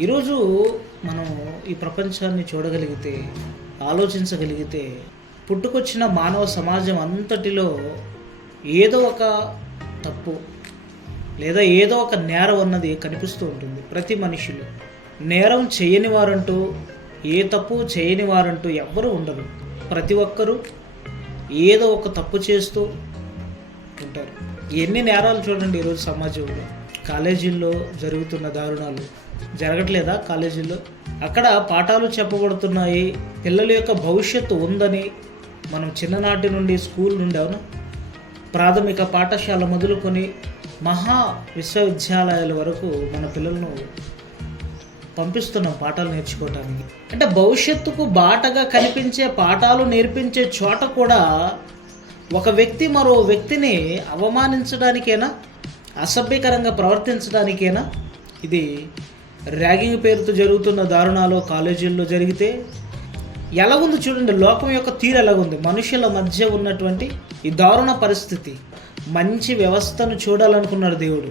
ఈరోజు మనం ఈ ప్రపంచాన్ని చూడగలిగితే, ఆలోచించగలిగితే, పుట్టుకొచ్చిన మానవ సమాజం అంతటిలో ఏదో ఒక తప్పు లేదా ఏదో ఒక నేరం అన్నది కనిపిస్తూ ఉంటుంది ప్రతి మనిషిలో. నేరం చేయని వారంటూ, ఏ తప్పు చేయని వారంటూ ఎవ్వరూ ఉండరు. ప్రతి ఒక్కరూ ఏదో ఒక తప్పు చేస్తూ ఉంటారు. ఎన్ని నేరాలు చూడండి ఈరోజు సమాజంలో. కాలేజీల్లో జరుగుతున్న దారుణాలు జరగట్లేదా? కాలేజీల్లో అక్కడ పాఠాలు చెప్పబడుతున్నాయి, పిల్లల యొక్క భవిష్యత్తు ఉందని మనం చిన్ననాటి నుండి స్కూల్ నుండి, అవును, ప్రాథమిక పాఠశాల మొదలుకొని మహా విశ్వవిద్యాలయాల వరకు మన పిల్లలను పంపిస్తున్నాం పాఠాలు నేర్చుకోవటానికి. అంటే భవిష్యత్తుకు బాటగా కనిపించే పాఠాలు నేర్పించే చోట కూడా ఒక వ్యక్తి మరో వ్యక్తిని అవమానించడానికేనా, అసభ్యకరంగా ప్రవర్తించడానికేనా? ఇది ర్యాగింగ్ పేరుతో జరుగుతున్న దారుణాలు కాలేజీల్లో జరిగితే ఎలాగుంది చూడండి. లోకం యొక్క తీరు ఎలాగుంది, మనుషుల మధ్య ఉన్నటువంటి ఈ దారుణ పరిస్థితి. మంచి వ్యవస్థను చూడాలనుకున్నాడు దేవుడు.